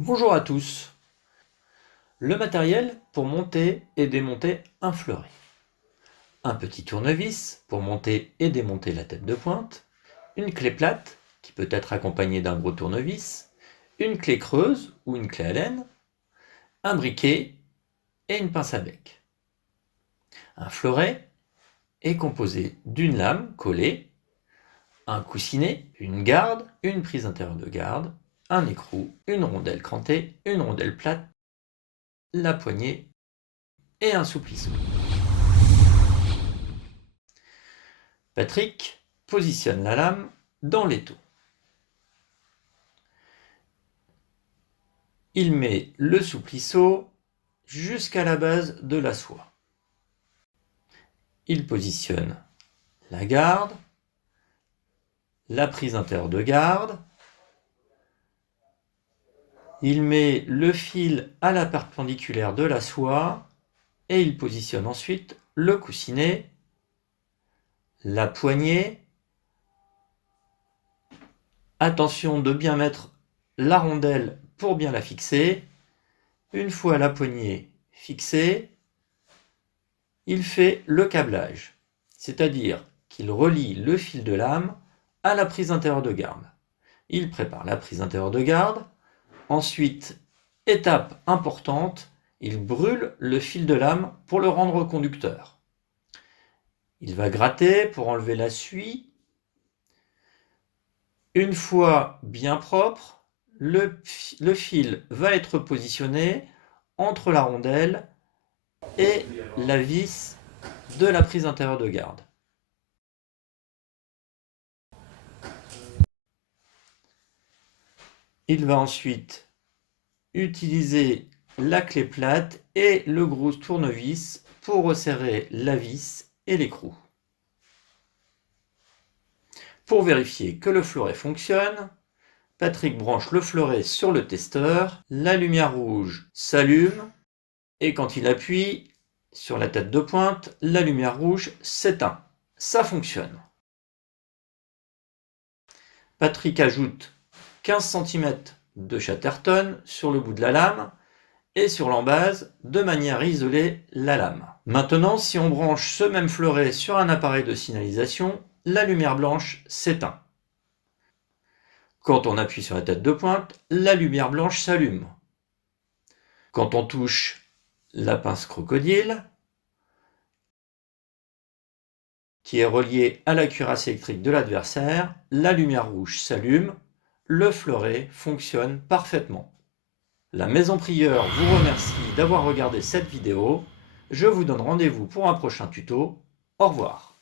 Bonjour à tous. Le matériel pour monter et démonter un fleuret. Un petit tournevis pour monter et démonter la tête de pointe. Une clé plate qui peut être accompagnée d'un gros tournevis. Une clé creuse ou une clé Allen. Un briquet et une pince à bec. Un fleuret est composé d'une lame collée, un coussinet, une garde, une prise intérieure de garde, un écrou, une rondelle crantée, une rondelle plate, la poignée et un souplisseau. Patrick positionne la lame dans l'étau. Il met le souplisseau jusqu'à la base de la soie. Il positionne la garde, la prise intérieure de garde. Il met le fil à la perpendiculaire de la soie et il positionne ensuite le coussinet, la poignée. Attention de bien mettre la rondelle pour bien la fixer. Une fois la poignée fixée, il fait le câblage, c'est-à-dire qu'il relie le fil de lame à la prise intérieure de garde. Il prépare la prise intérieure de garde. Ensuite, étape importante, il brûle le fil de lame pour le rendre conducteur. Il va gratter pour enlever la suie. Une fois bien propre, le fil va être positionné entre la rondelle et la vis de la prise intérieure de garde. Il va ensuite utiliser la clé plate et le gros tournevis pour resserrer la vis et l'écrou. Pour vérifier que le fleuret fonctionne, Patrick branche le fleuret sur le testeur, la lumière rouge s'allume et quand il appuie sur la tête de pointe, la lumière rouge s'éteint. Ça fonctionne. Patrick ajoute 15 cm de Chatterton sur le bout de la lame et sur l'embase de manière à isoler la lame. Maintenant, si on branche ce même fleuret sur un appareil de signalisation, la lumière blanche s'éteint. Quand on appuie sur la tête de pointe, la lumière blanche s'allume. Quand on touche la pince crocodile, qui est reliée à la cuirasse électrique de l'adversaire, la lumière rouge s'allume, le fleuret fonctionne parfaitement. La Maison Prieur vous remercie d'avoir regardé cette vidéo. Je vous donne rendez-vous pour un prochain tuto. Au revoir.